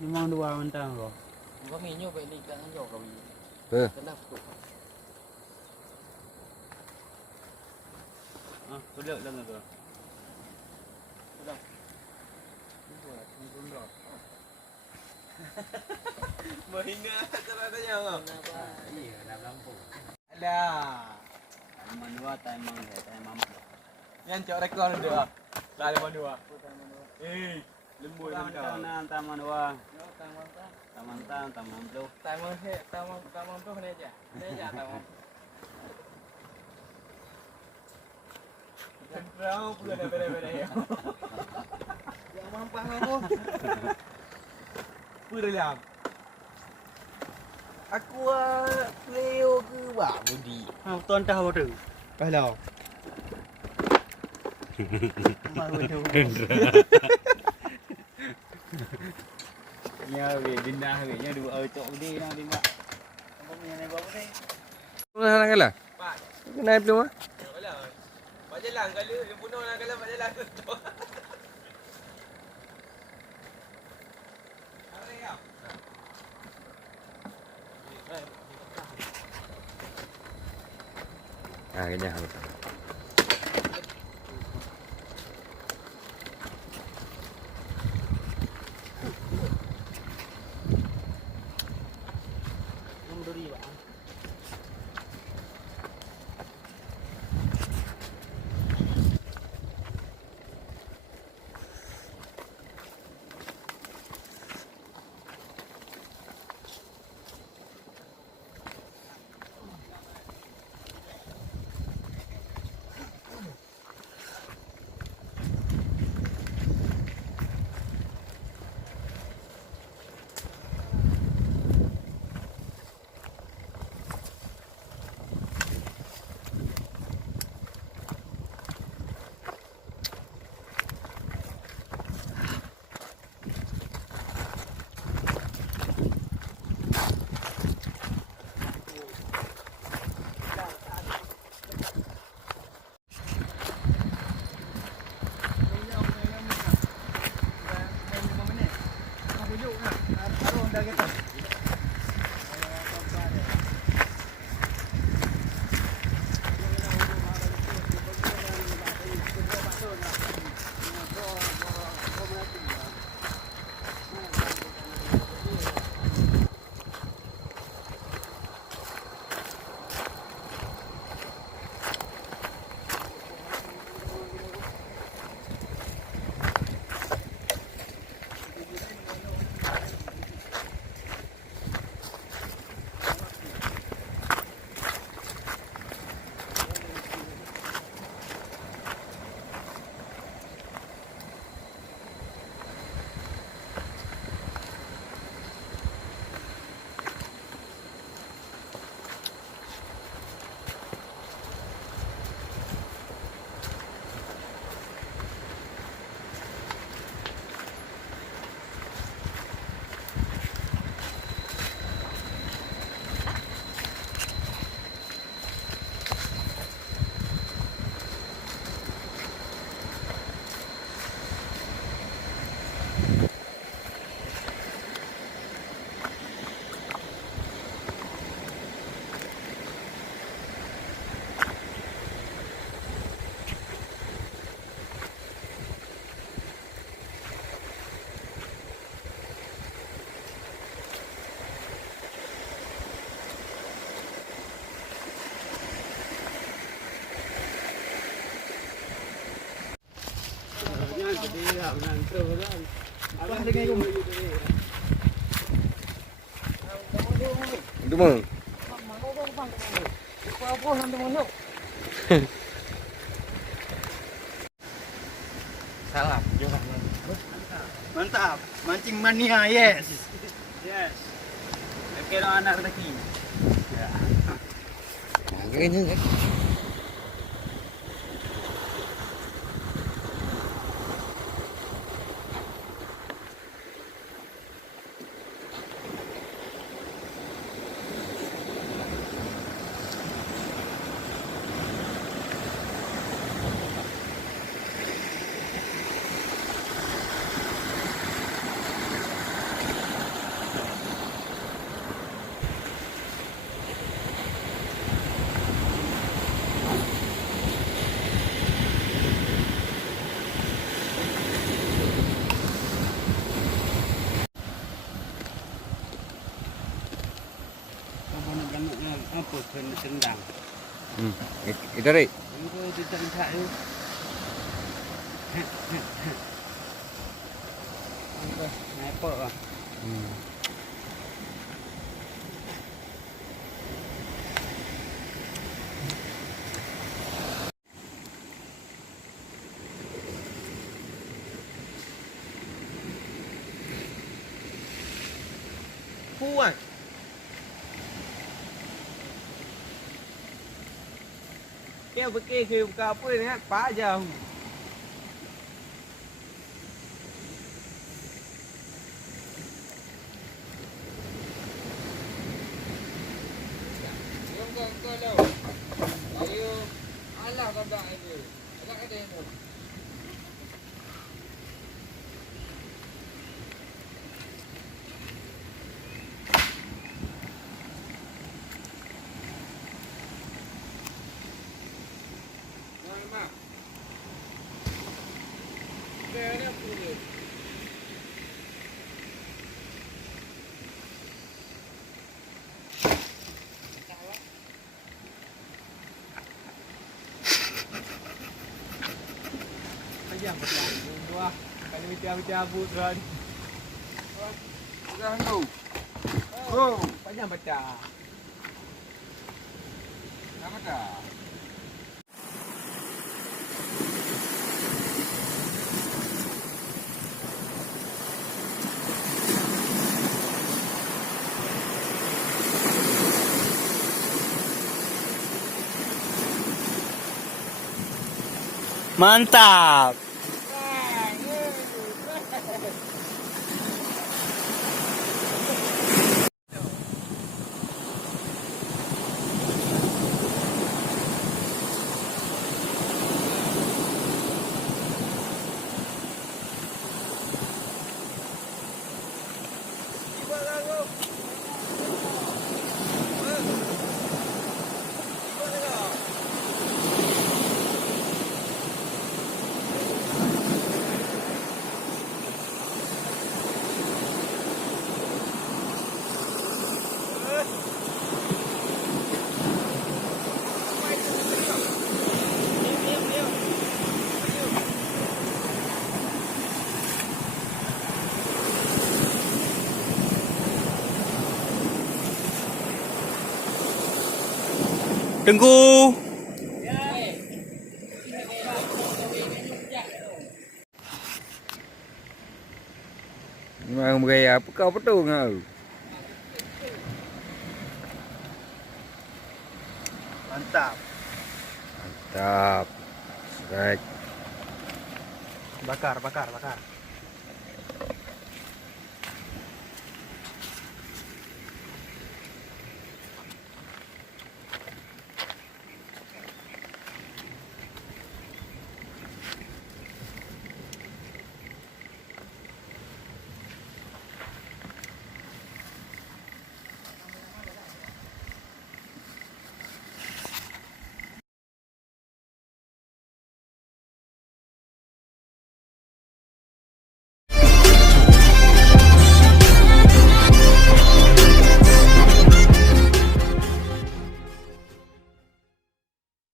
Memang dua mentang kau. Kau minyak baik ni kan jauh kau. Kenapa tu? Sudah dah tu. Sudah. Tunggu. Mahina cara tanya kau. Kenapa? Iya, dah lampu. Alah. Taman dua, taman Yang cok rekor dia. Taman dua. Lembut taman kau. taman dua. Taman Taman blue. taman tu ni aja. Ni aja taman. Kendrau pula dah bere-bere ya. Yang mampang aku. Purelam. Aku Leo ke wah budi. Tuan dah apa tu? Kalau. Ya, dindah nya dua cok gede nak dindah. Apa ni naik berapa ni? Nak kalah? Pak. Naik belum ah? Kalah. Pak jalan kala dia bunuh nak kalah pak jalan tu. Kayaknya. Itu mah. Apa-apa sampai mana? Salam. Jangan. Mantap. Mancing mania, yes. Yes. Kira anak lagi. Ya. Nah, kayaknya. Apa nak gamuknya? Apa kena sendang? Itu ri. Itu tidak tu. Apa? Sniper ah. Kuat. Kêu bữa kia kêu cà phê này phá giờ. Kau dah. Ayo. Alah kau dah itu. Agak ada yang. Ayam berlaku dua. Kali cabut kan. Dah tu. Oh, panjang pecah. Nama dah. Mantap. Tunggu. Memang bergaya apa kau betul ngau. Mantap. Mantap. Strike. Bakar.